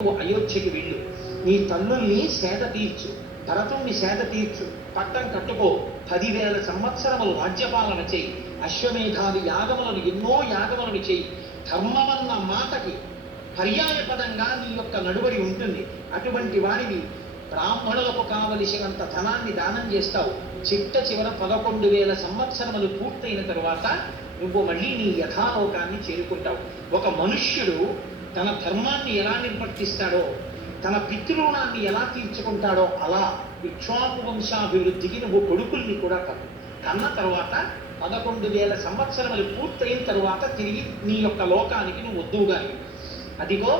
అయోధ్యకి వెళ్ళు, నీ తల్లుల్ని సేద తీర్చు, భరతుణ్ణి సేద తీర్చు, పట్టం కట్టుకో, 10,000 సంవత్సరములు రాజ్యపాలన చేయి, అశ్వమేధాది యాగములను ఎన్నో యాగములను చేయి. ధర్మమన్న మాటకి పర్యాయపదంగా నీ యొక్క నడువడి ఉంటుంది. అటువంటి వారిని బ్రాహ్మణులకు కావలసినంత ధనాన్ని దానం చేస్తావు. చిట్ట చివర 11,000 సంవత్సరములు పూర్తయిన తరువాత నువ్వు మళ్ళీ నీ యథాలోకాన్ని చేరుకుంటావు. ఒక మనుష్యుడు తన ధర్మాన్ని ఎలా నిర్వర్తిస్తాడో, తన పితృణాన్ని ఎలా తీర్చుకుంటాడో అలా ఇక్ష్వాకు వంశాభివృద్ధికి నువ్వు కొడుకుల్ని కూడా కన్న తర్వాత 11,000 సంవత్సరములు పూర్తయిన తరువాత తిరిగి నీ యొక్క లోకానికి నువ్వు వద్దువుగాని. అదిగో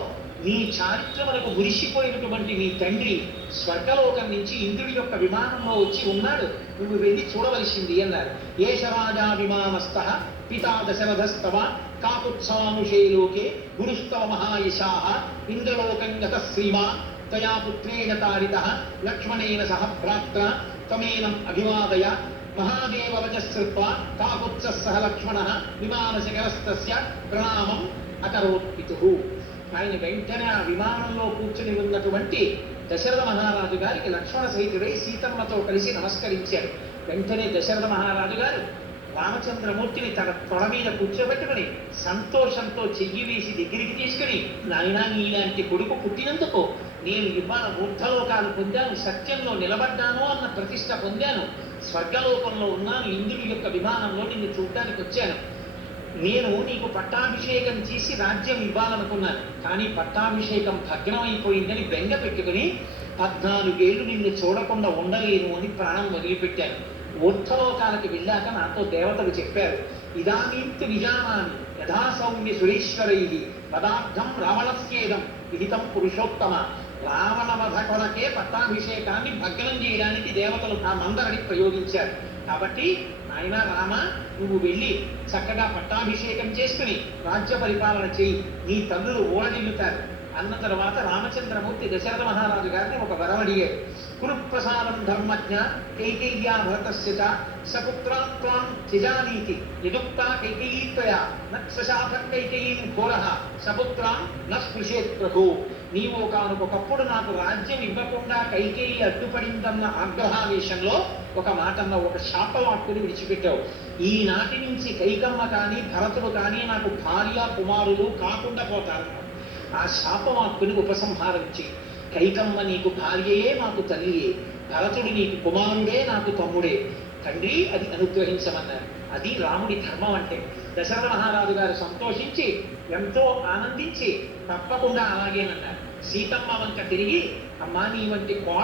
నీ చారిత్రములకు మురిసిపోయినటువంటి నీ తండ్రి స్వర్గలోకం నుంచి ఇంద్రుడి యొక్క విమానంలో వచ్చి ఉన్నాడు, నువ్వు వెళ్ళి చూడవలసింది అన్నారు. ఏషరాజా విమానస్థః పితా దశరథస్తవ కాకుత్సానుషే లోకే గురుస్తవ మహాయశాః ఇంద్రలోకం గతః శ్రీమాన్ తయా పుత్రేణ తారితః లక్ష్మణేన సహ భ్రాత్రా త్వమేనం అభివాదయ మహాదేవ వచశ్రుత్వా కాకుత్సః సహ లక్ష్మణః విమానశిఖరస్తస్య ప్రణామం అకరోత్ పితుః. ఆయన వెంటనే ఆ విమానంలో కూర్చుని ఉన్నటువంటి దశరథ మహారాజు గారికి లక్ష్మణ సహితుడై సీతమ్మతో కలిసి నమస్కరించారు. వెంటనే దశరథ మహారాజు గారు రామచంద్రమూర్తిని తన తొడ మీద కూర్చోబెట్టుకుని సంతోషంతో చెయ్యి వేసి దగ్గరికి తీసుకుని, నాయనా నీలాంటి కొడుకు పుట్టినందుకు నేను ఇవాళ ఊర్ధలోకాలు పొందాను, సత్యంలో నిలబడ్డాను అన్న ప్రతిష్ట పొందాను, స్వర్గలోకంలో ఉన్నాను, ఇంద్రుడి యొక్క విమానంలో నిన్ను చూడ్డానికి వచ్చాను. నేను నీకు పట్టాభిషేకం చేసి రాజ్యం ఇవ్వాలనుకున్నాను, కానీ పట్టాభిషేకం భగ్నమైపోయిందని బెంగ పెట్టుకుని 14 ఏళ్ళు నిన్ను చూడకుండా ఉండలేను అని ప్రాణం వదిలిపెట్టాను. ఊర్ధలోకాలకి వెళ్ళాక నాతో దేవతలు చెప్పారు, ఇదానీంతు విజానామి యథా సౌమ్య సురేశ్వరై పదార్థం రావణస్యేదం విహితం పురుషోత్తమ. రావణ వధ కొరకే పట్టాభిషేకాన్ని భగ్నం చేయడానికి దేవతలు ఆ మందరిని ప్రయోగించారు. కాబట్టి నాయన రామ, నువ్వు వెళ్ళి చక్కగా పట్టాభిషేకం చేసుకుని రాజ్య పరిపాలన చేయి, నీ తల్లులు ఓడనిల్లుతారు అన్న తర్వాత రామచంద్రమూర్తి దశరథ మహారాజు గారిని ఒక వరం అడిగాడు. కురుప్రసాదం ధర్మజ్ఞ కైకేయ్యా భరతస్య సపుత్రాత్వాం త్యజానీతి యదుక్తా కైకేయీత్వయా నక్షశాఖం కైకేయీం ఘోరః సపుత్రాం న స్పృశేత్ ప్రభో. నీవు ఒకనొకప్పుడు నాకు రాజ్యం ఇవ్వకుండా కైకేయి అడ్డుపడిందన్న ఆగ్రహావేశంలో ఒక మాటన్న ఒక శాపవాక్కుని విడిచిపెట్టావు. ఈనాటి నుంచి కైకమ్మ కానీ భరతుడు కానీ నాకు భార్య కుమారులు కాకుండా పోతారు. ఆ శాపవాక్కుని ఉపసంహారించి, కైకమ్మ నీకు భార్యయే నాకు తల్లియే, భరతుడు నీకు కుమారుడే నాకు తమ్ముడే, తండ్రి అది అనుగ్రహించమన్నారు. అది రాముడి ధర్మం అంటే. దశరథ మహారాజు గారు సంతోషించి ఎంతో ఆనందించి తప్పకుండా అలాగేనన్నారు. సీతమ్మ వంక తిరిగి, అమ్మా నీ వంటి